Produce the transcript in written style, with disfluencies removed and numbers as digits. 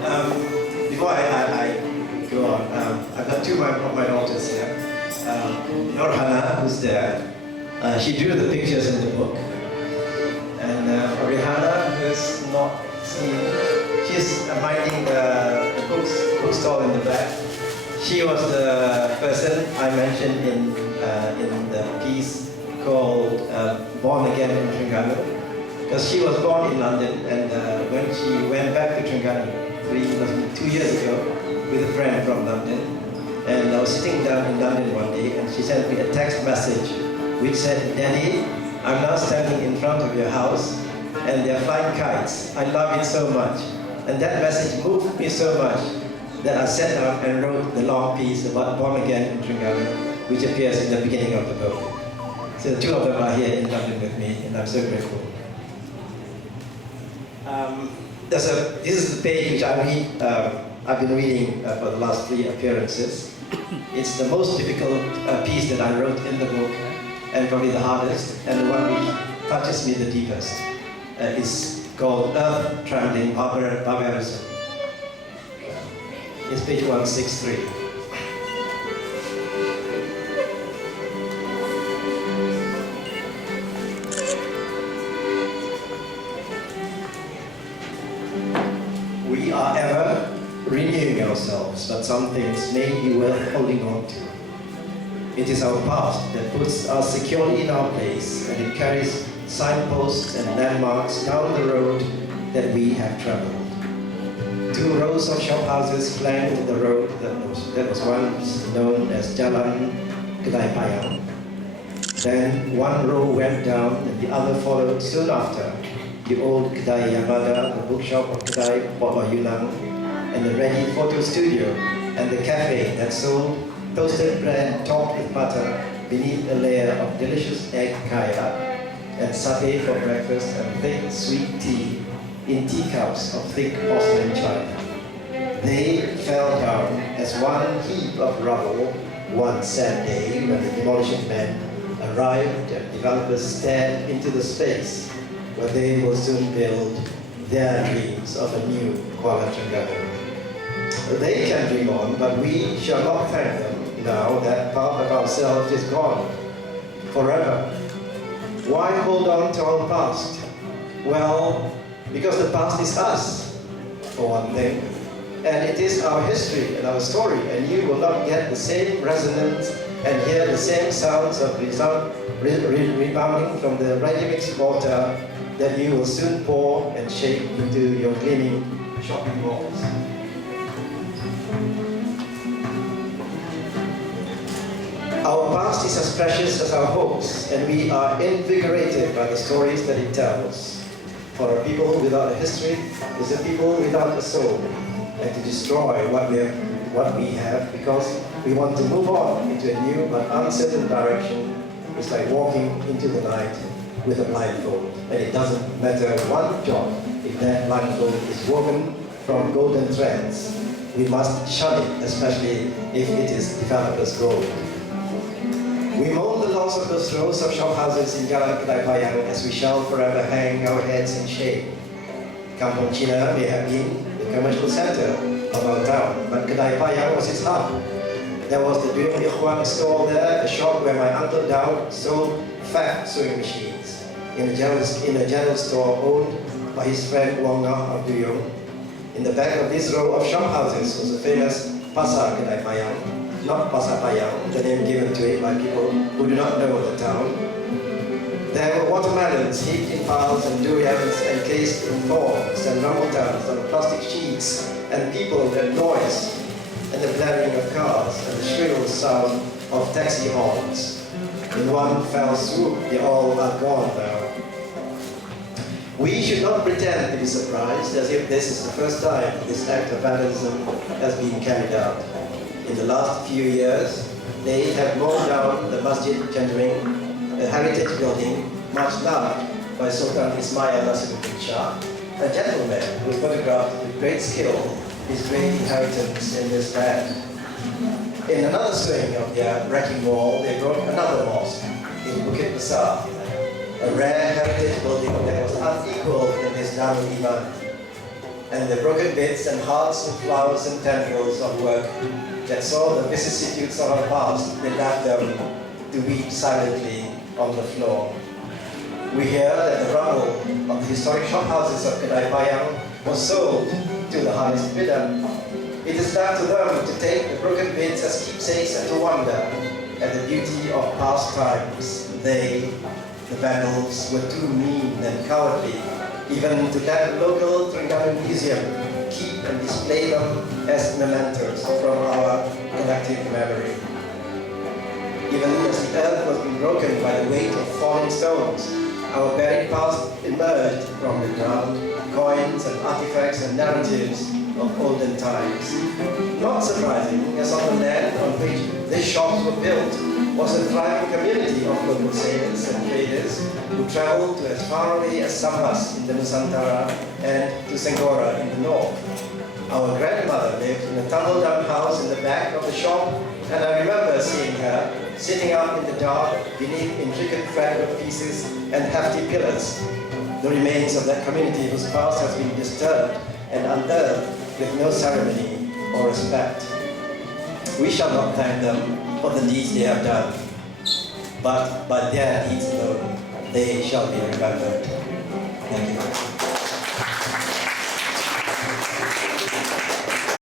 Before I go on, I've got two of my daughters here. Norhana, who's there, she drew the pictures in the book. And Rihanna, who's not seen, she's minding the bookstall in the back. She was the person I mentioned in the piece called Born Again in Trengganu. Because she was born in London, and when she went back to Trengganu 2 years ago with a friend from London, and I was sitting down in London one day, and she sent me a text message which said, "Daddy, I'm now standing in front of your house, and they're flying kites. I love it so much." And that message moved me so much that I sat down and wrote the long piece about Born Again in Trengganu, which appears in the beginning of the book. So the two of them are here in London with me, and I'm so grateful. This is the page which I've been reading for the last 3 appearances. It's the most difficult piece that I wrote in the book, and probably the hardest, and the one which touches me the deepest. It's called Earth Trembling Barbarism. It's page 163. We are ever renewing ourselves, but some things may be worth holding on to. It is our past that puts us securely in our place, and it carries signposts and landmarks down the road that we have traveled. 2 rows of shophouses flanked the road that was once known as Jalan Kedai Payang. Then one row went down, and the other followed soon after. The old Kedai Yamada, the bookshop of Kedai Baba Yunang, and the ready photo studio, and the cafe that sold toasted bread topped with butter beneath a layer of delicious egg kaya, and satay for breakfast, and thick sweet tea in teacups of thick porcelain china. They fell down as one heap of rubble one sad day when the demolition men arrived and developers stared into the space where they will soon build their dreams of a new Kuala Trengganu. They can dream on, but we shall not thank them now that part of ourselves is gone forever. Why hold on to our past? Well, because the past is us, for one thing. And it is our history and our story, and you will not get the same resonance and hear the same sounds of rebounding from the ready-mix mortar that you will soon pour and shape into your gleaming shopping malls. Our past is as precious as our hopes, and we are invigorated by the stories that it tells. For a people without a history is a people without a soul, and to destroy what we have because we want to move on into a new but uncertain direction is like walking into the night with a blindfold, and it doesn't matter one jot if that blindfold is woven from golden threads. We must shun it, especially if it is developers' gold. We mourn the loss of those rows of shophouses in Jalan Kedai Payang as we shall forever hang our heads in shame. Kampung China may have been the commercial center of our town, but Kedai Payang was its hub. There was the Duyung Ikhwan store there, a shop where my uncle Daud sold fat sewing machines in a general store owned by his friend Wang of Duyung. In the back of this row of shophouses was a famous Pasar Kedai Payang, not Pasar Payang, the name given to it by people who do not know the town. There were watermelons heaped in piles and durians encased in thorns and rambutans on plastic sheets, and people and noise, and the blaring of cars and the shrill sound of taxi horns. In one fell swoop, they all are gone now. We should not pretend to be surprised as if this is the first time this act of vandalism has been carried out. In the last few years, they have mown down the Masjid Chandring, a heritage building much loved by Sultan Ismail Nasiruddin Shah, a gentleman who photographed with great skill his great inheritance in this land. In another swing of their wrecking wall, they brought another mosque in Bukit Besar, a rare heritage building that was unequaled in this Darul Iman. and the broken bits and hearts and flowers and tendrils of work that saw the vicissitudes of our past, they left them to weep silently on the floor. We hear that the rubble of the historic shophouses of Kedai Payang was sold to the highest bidder. It is left to them to take the broken bits as keepsakes and to wonder at the beauty of past times. They, the vandals, were too mean and cowardly even to let the local Trengganu Museum keep and display them as mementos from our collective memory. Even as the earth was being broken by the weight of falling stones, our buried past emerged from the ground, coins and artifacts and narratives of olden times. Not surprising, as on the land on which these shops were built was a thriving community of local sailors and traders who traveled to as far away as Sambas in the Nusantara and to Senggora in the north. Our grandmother lived in a tumble-down house in the back of the shop, and I remember seeing her sitting up in the dark beneath intricate fragment pieces and hefty pillars, the remains of that community whose past has been disturbed and unearthed with no ceremony or respect. We shall not thank them for the deeds they have done, but by their deeds alone, they shall be remembered. Thank you.